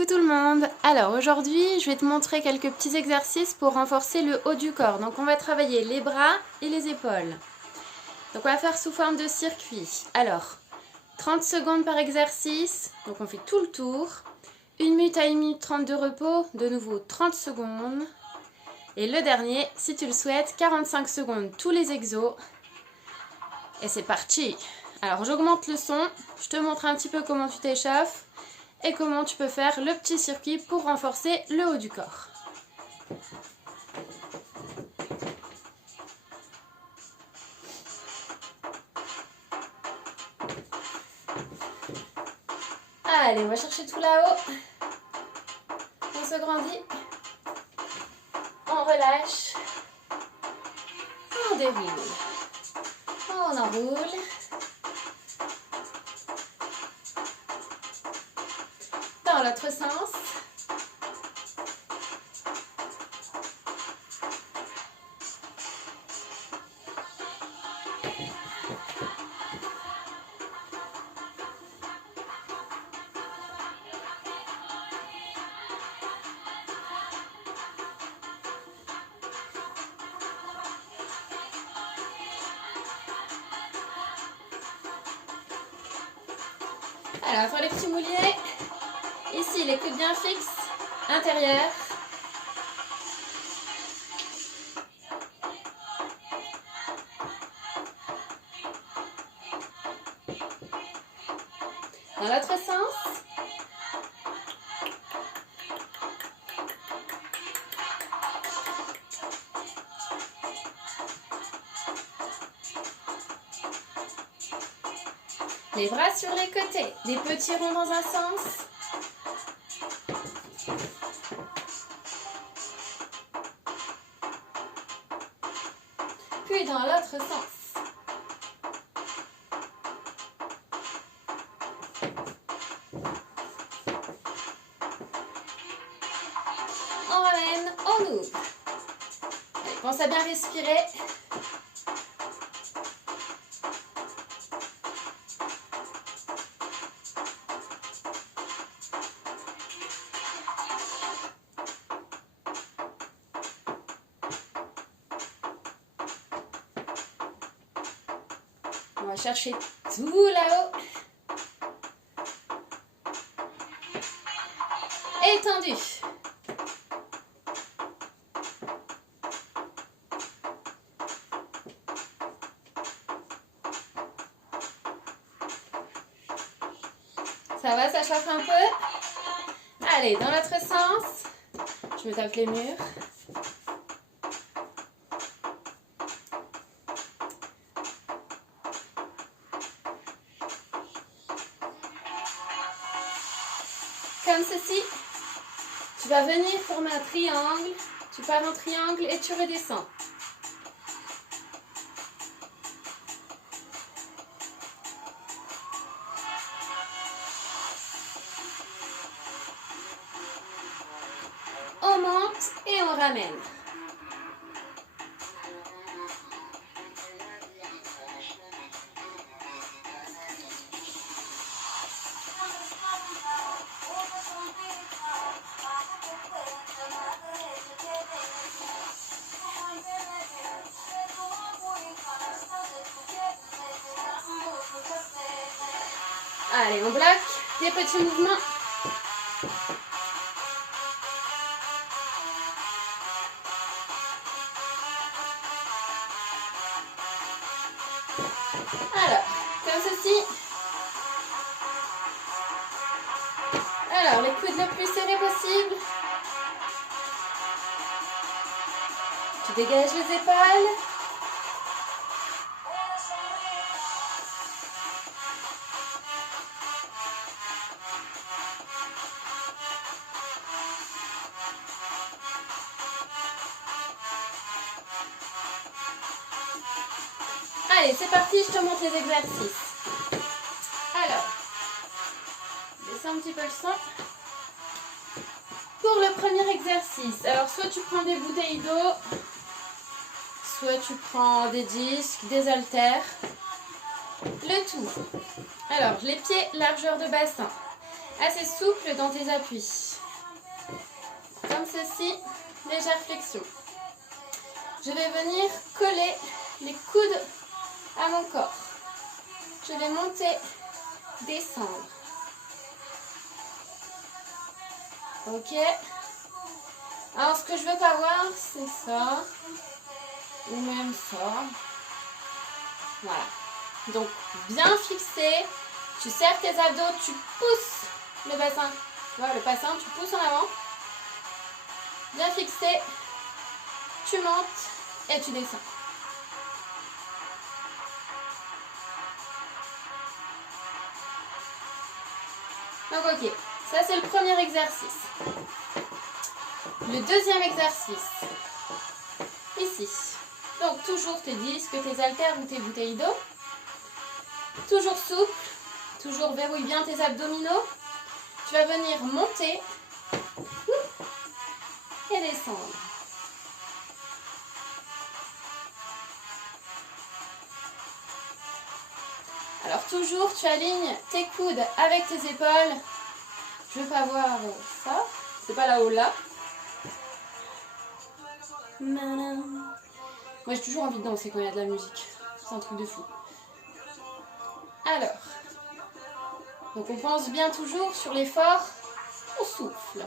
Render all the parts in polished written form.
Coucou tout le monde. Alors aujourd'hui je vais te montrer quelques petits exercices pour renforcer le haut du corps. Donc on va travailler les bras et les épaules. Donc on va faire sous forme de circuit. Alors 30 secondes par exercice, donc on fait tout le tour. 1 minute à 1 minute 30 de repos, de nouveau 30 secondes. Et le dernier, si tu le souhaites, 45 secondes tous les exos. Et c'est parti. Alors j'augmente le son, je te montre un petit peu comment tu t'échauffes et comment tu peux faire le petit circuit pour renforcer le haut du corps. Allez, on va chercher tout là-haut. On se grandit. On relâche. On déroule. On enroule. Dans l'autre sens. Alors, on va faire les petits mouliers. Ici, les coudes bien fixes, intérieurs. Dans l'autre sens. Les bras sur les côtés, des petits ronds dans un sens. Puis dans l'autre sens. On ramène, on ouvre. Allez, pense à bien respirer. On va chercher tout là-haut. Étendu. Ça va, ça chauffe un peu. Allez, dans l'autre sens. Je me tape les murs. Comme ceci. Tu vas venir former un triangle. Tu pars en triangle et tu redescends. On monte et on ramène. Allez, on bloque, des petits mouvements. Alors, comme ceci. Alors, les coudes le plus serrés possible. Tu dégages les épaules. Allez, c'est parti, je te montre les exercices. Alors, descends un petit peu le son. Pour le premier exercice, alors soit tu prends des bouteilles d'eau, soit tu prends des disques, des haltères, le tout. Alors, les pieds, largeur de bassin. assez souple dans tes appuis. Comme ceci, légère flexion. Je vais venir coller les coudes à mon corps. Je vais monter, descendre. Ok. Alors ce que je veux pas voir, c'est ça. Ou même ça. Voilà. Donc bien fixé. Tu serres tes abdos, tu pousses le bassin. Voilà, le bassin, tu pousses en avant. Bien fixé. Tu montes et tu descends. Donc ok, ça c'est le premier exercice. Le deuxième exercice, ici. Donc toujours tes disques, tes haltères ou tes bouteilles d'eau. Toujours souple, toujours verrouille bien tes abdominaux. Tu vas venir monter et descendre. Alors toujours, tu alignes tes coudes avec tes épaules. Je ne veux pas voir ça. C'est pas là-haut, là. Moi, j'ai toujours envie de danser quand il y a de la musique. C'est un truc de fou. Alors, donc on pense bien toujours sur l'effort. On souffle.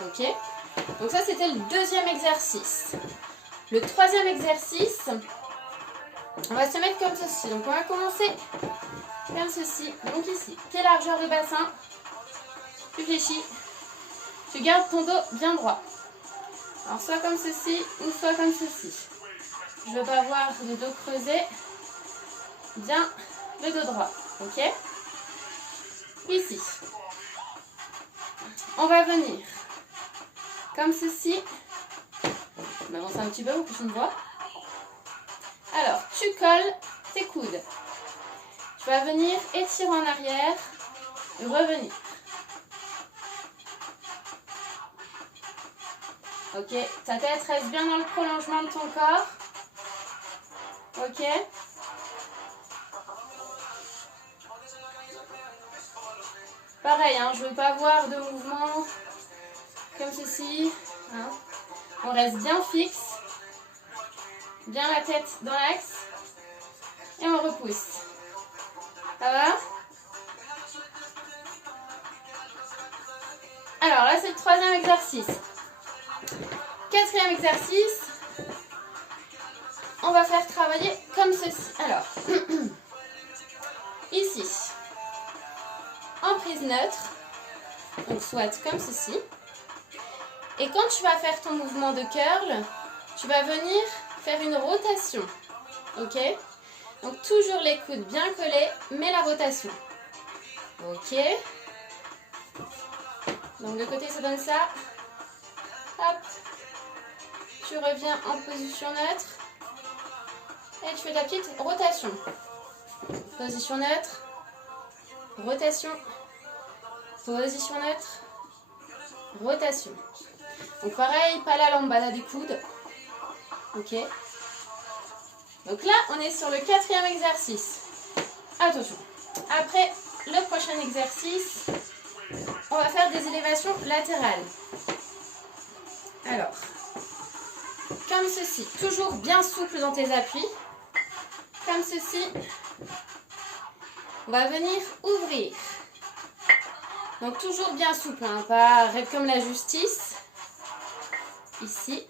Ok. Donc ça, c'était le deuxième exercice. Le troisième exercice, on va se mettre comme ceci. Donc on va commencer comme ceci. Donc ici, tes largeurs de bassin. Tu fléchis. Tu gardes ton dos bien droit. Alors soit comme ceci ou soit comme ceci. Je ne veux pas voir le dos creusé. Bien le dos droit. Ok. Ici. On va venir comme ceci. On avance un petit peu pour que tu me vois. Alors, tu colles tes coudes. Tu vas venir étirer en arrière et revenir. Ok, ta tête reste bien dans le prolongement de ton corps. Ok. Pareil, hein, je ne veux pas voir de mouvement comme ceci. Hein. On reste bien fixe. Bien la tête dans l'axe. Et on repousse. Ça va? Alors là, c'est le troisième exercice. Quatrième exercice. On va faire travailler comme ceci. Alors, ici, en prise neutre, donc soit comme ceci. Et quand tu vas faire ton mouvement de curl, tu vas venir faire une rotation. Ok? Donc toujours les coudes bien collés, mais la rotation. Ok? Donc de côté, ça donne ça. Hop. Tu reviens en position neutre. Et tu fais ta petite rotation. Position neutre. Rotation. Position neutre. Rotation. Donc pareil, pas la lambada des coudes. Ok. Donc là, on est sur le quatrième exercice. Attention. Après le prochain exercice, on va faire des élévations latérales. Alors, comme ceci. Toujours bien souple dans tes appuis. Comme ceci. On va venir ouvrir. Donc toujours bien souple, hein, pas raide comme la justice. Ici.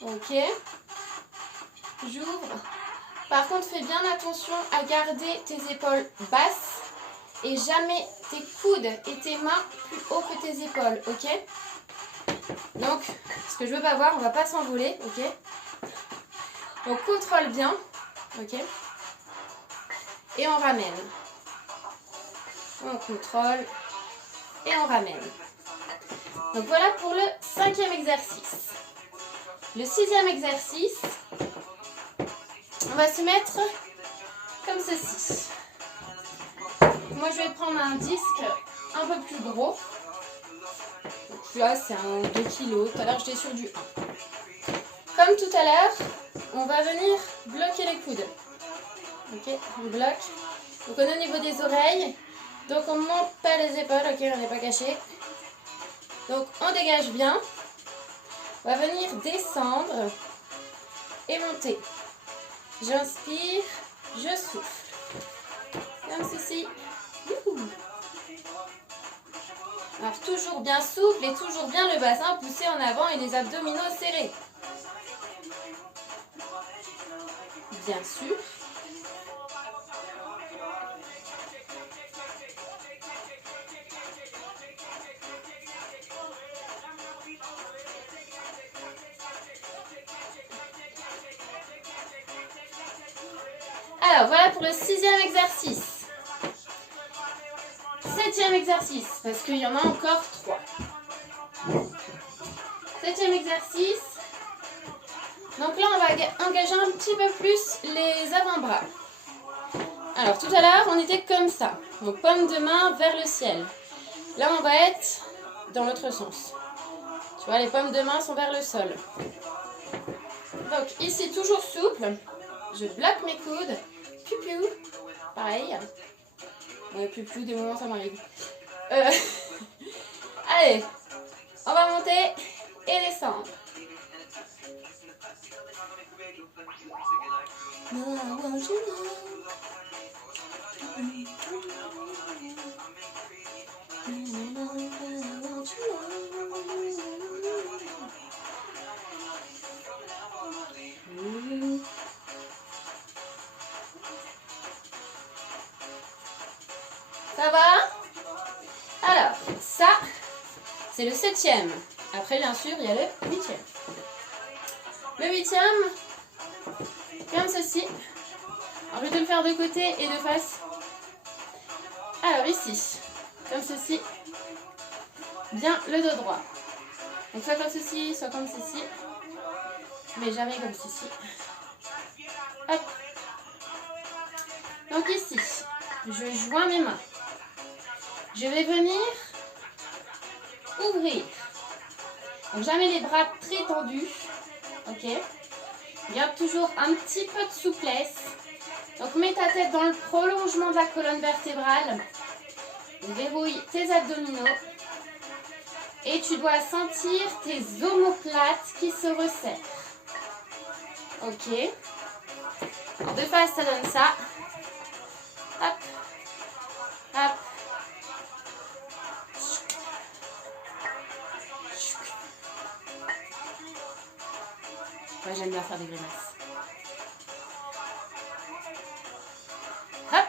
Ok. J'ouvre. Par contre, fais bien attention à garder tes épaules basses et jamais tes coudes et tes mains plus haut que tes épaules, ok? Donc, ce que je veux pas voir, on va pas s'envoler, ok? On contrôle bien, ok? Et on ramène. On contrôle et on ramène. Donc voilà pour le cinquième exercice. Le sixième exercice, on va se mettre comme ceci. Moi, je vais prendre un disque un peu plus gros. Donc là, c'est un 2 kg. Tout à l'heure, j'étais sur du 1. Comme tout à l'heure, on va venir bloquer les coudes. Ok, on bloque. Donc on est au niveau des oreilles. Donc on ne monte pas les épaules, ok, on n'est pas caché. Donc on dégage bien. On va venir descendre et monter. J'inspire, je souffle. Comme ceci. Youhou. Alors toujours bien souple et toujours bien le bassin poussé en avant et les abdominaux serrés. Bien sûr. Alors voilà pour le 6e exercice. 7e exercice, parce qu'il y en a encore 3. 7e exercice. Donc là, on va engager un petit peu plus les avant-bras. Alors tout à l'heure, on était comme ça. Donc paume de main vers le ciel. Là, on va être dans l'autre sens. Tu vois, les paumes de main sont vers le sol. Donc ici, toujours souple. Je bloque mes coudes. Piou-piou. Pareil. Ouais, piou-piou, des moments, ça m'arrive. Allez, on va monter et descendre. Ça va? Alors, ça, c'est le 7e. Après, bien sûr, il y a le 8e. Le 8e, comme ceci. Alors, je vais te le faire de côté et de face. Alors, ici, comme ceci. Bien le dos droit. Donc, soit comme ceci, soit comme ceci. Mais jamais comme ceci. Hop. Donc, ici, je joins mes mains. Je vais venir ouvrir. Donc, jamais les bras très tendus. Ok. Garde toujours un petit peu de souplesse. Donc, mets ta tête dans le prolongement de la colonne vertébrale. Verrouille tes abdominaux. Et tu dois sentir tes omoplates qui se resserrent. Ok. Alors, de face, ça donne ça. Hop. Hop. Moi, j'aime bien faire des grimaces. Hop.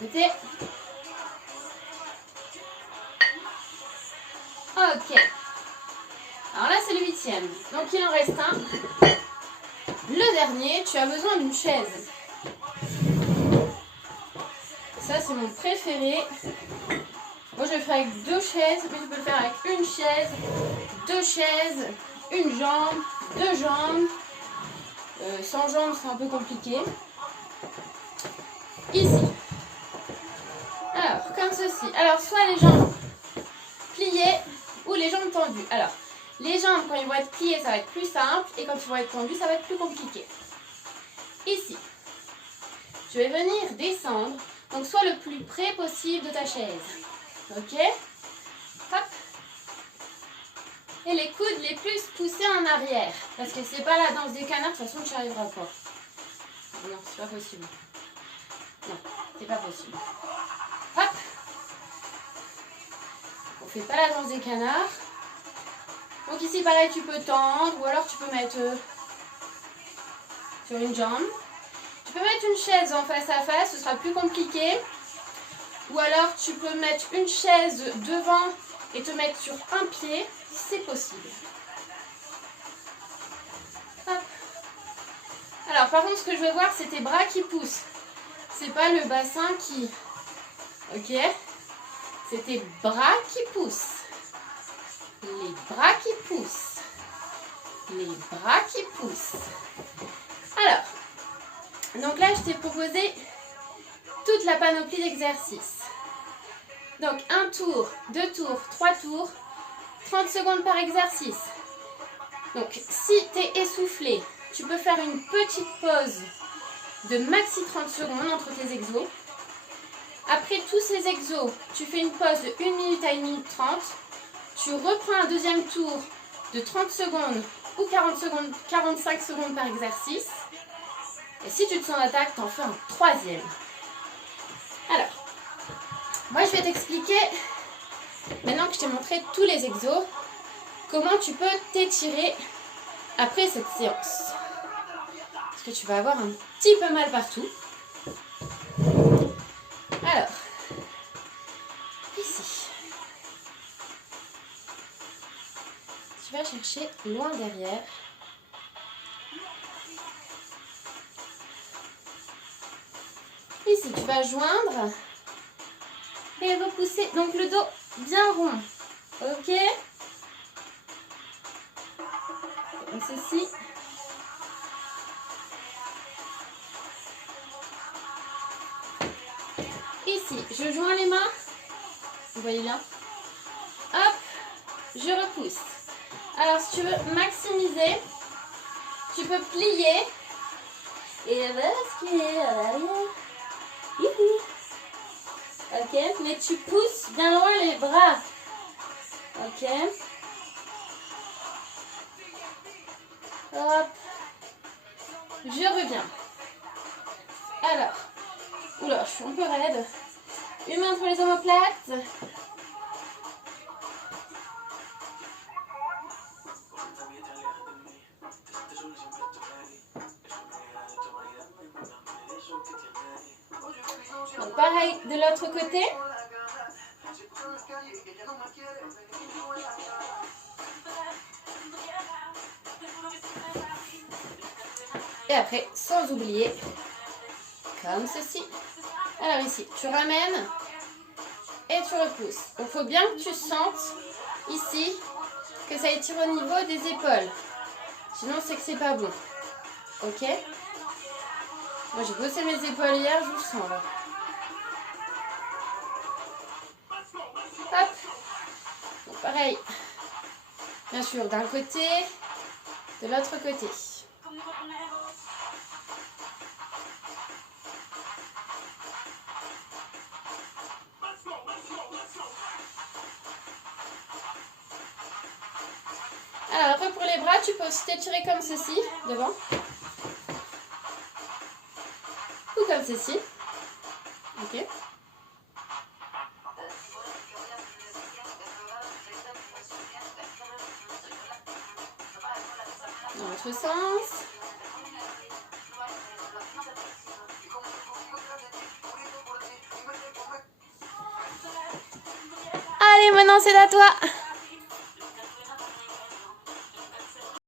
Côté. Ok. Alors là, c'est le 8e. Donc, il en reste un. Le dernier, tu as besoin d'une chaise. Ça, c'est mon préféré. Moi, je le fais avec 2 chaises, mais tu peux le faire avec une chaise, 2 chaises, une jambe, 2 jambes. Sans jambes, c'est un peu compliqué. Ici. Alors, comme ceci. Alors, soit les jambes pliées ou les jambes tendues. Alors, les jambes, quand ils vont être pliées, ça va être plus simple. Et quand ils vont être tendues, ça va être plus compliqué. Ici. Je vais venir descendre. Donc, sois le plus près possible de ta chaise. Ok? Hop. Et les coudes les plus poussés en arrière. Parce que c'est pas la danse des canards, de toute façon, tu n'y arriveras pas. Non, c'est pas possible. Non, c'est pas possible. Hop. On fait pas la danse des canards. Donc ici, pareil, tu peux tendre. Ou alors, tu peux mettre sur une jambe. Tu peux mettre une chaise en face à face, ce sera plus compliqué. Ou alors tu peux mettre une chaise devant et te mettre sur un pied, c'est possible. Hop. Alors par contre, ce que je veux voir, c'est tes bras qui poussent. C'est pas le bassin qui... Ok? C'est tes bras qui poussent. Les bras qui poussent. Les bras qui poussent. Alors... Donc là, je t'ai proposé toute la panoplie d'exercices. Donc 1 tour, 2 tours, 3 tours, 30 secondes par exercice. Donc si tu es essoufflé, tu peux faire une petite pause de maxi 30 secondes entre tes exos. Après tous ces exos, tu fais une pause de 1 minute à 1 minute 30. Tu reprends un deuxième tour de 30 secondes ou 40 secondes, 45 secondes par exercice. Et si tu te sens d'attaque, tu en fais un troisième. Alors, moi je vais t'expliquer, maintenant que je t'ai montré tous les exos, comment tu peux t'étirer après cette séance. Parce que tu vas avoir un petit peu mal partout. Alors, ici, tu vas chercher loin derrière. Ici, tu vas joindre et repousser. Donc le dos bien rond. Ok? Comme ceci. Ici, je joins les mains. Vous voyez bien? Hop, je repousse. Alors, si tu veux maximiser, tu peux plier et basculer à l'arrière. Ok, mais tu pousses bien loin les bras. Ok. Hop. Je reviens. Alors. Oula, je suis un peu raide. Une main pour les omoplates. Donc pareil de l'autre côté. Et après, sans oublier, comme ceci. Alors ici, tu ramènes et tu repousses. Il faut bien que tu sentes ici que ça étire au niveau des épaules. Sinon, c'est que c'est pas bon. Ok? Moi, j'ai bossé mes épaules hier, je vous sens là. Hop. Donc, pareil. Bien sûr, d'un côté, de l'autre côté. Alors, après pour les bras, tu peux aussi t'étirer comme ceci, devant. Ou comme ceci. Ok. Dans l'autre sens. Allez, maintenant c'est à toi.